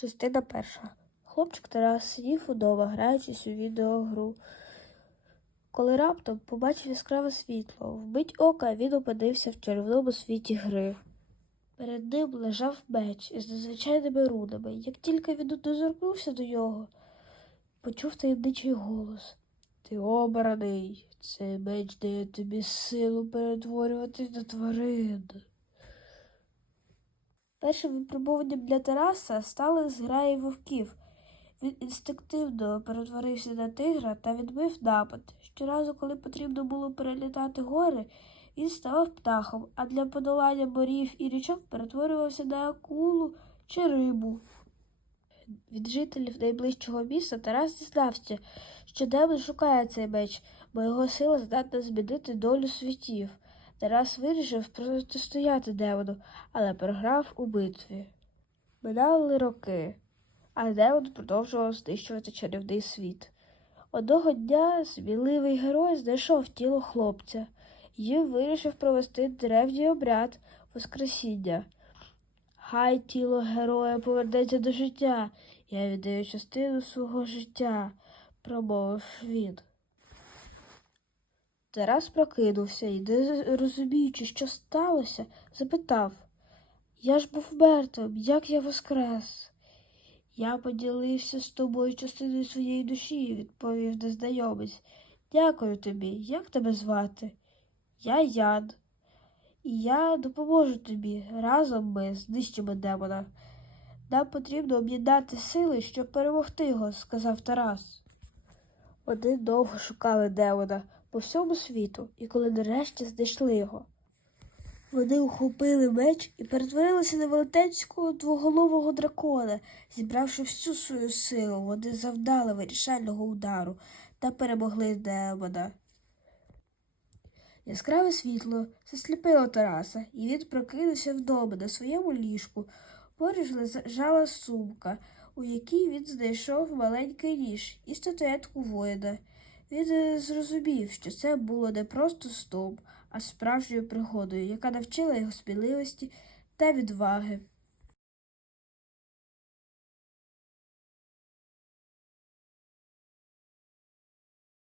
Частина перша. Хлопчик Тарас сидів удома, граючись у відеогру. Коли раптом побачив яскраве світло, вбить ока він опинився в чарівному світі гри. Перед ним лежав меч із незвичайними рунами. Як тільки він дозоркнувся до нього, почув таємничий голос. Ти обраний, цей меч дає тобі силу перетворюватись на тварин. Першим випробуванням для Тараса стали зграї вовків. Він інстинктивно перетворився на тигра та відбив напад. Щоразу, коли потрібно було перелітати гори, він ставав птахом, а для подолання морів і річок перетворювався на акулу чи рибу. Від жителів найближчого міста Тарас дізнався, що демон шукає цей меч, бо його сила здатна змінити долю світів. Тарас вирішив протистояти демону, але програв у битві. Минали роки, а демон продовжував знищувати чарівний світ. Одного дня сміливий герой знайшов тіло хлопця і вирішив провести древній обряд Воскресіння. Хай тіло героя повернеться до життя, я віддаю частину свого життя, промовив він. Тарас прокинувся і, не розуміючи, що сталося, запитав Я ж був мертвим, як я воскрес? Я поділився з тобою частиною своєї душі, відповів незнайомець. Дякую тобі. Як тебе звати? Я Ян. І я допоможу тобі. Разом ми знищимо демона. Нам потрібно об'єднати сили, щоб перемогти його, сказав Тарас. Вони довго шукали демона по всьому світу, і коли нарешті знайшли його. Вони ухопили меч і перетворилися на велетенського двоголового дракона. Зібравши всю свою силу, вони завдали вирішального удару та перемогли демона. Яскраве світло засліпило Тараса, і він прокинувся вдома на своєму ліжку. Поруч лежала сумка, у якій він знайшов маленький ніж і статуетку воїна. Він зрозумів, що це було не просто стовп, а справжньою пригодою, яка навчила його сміливості та відваги.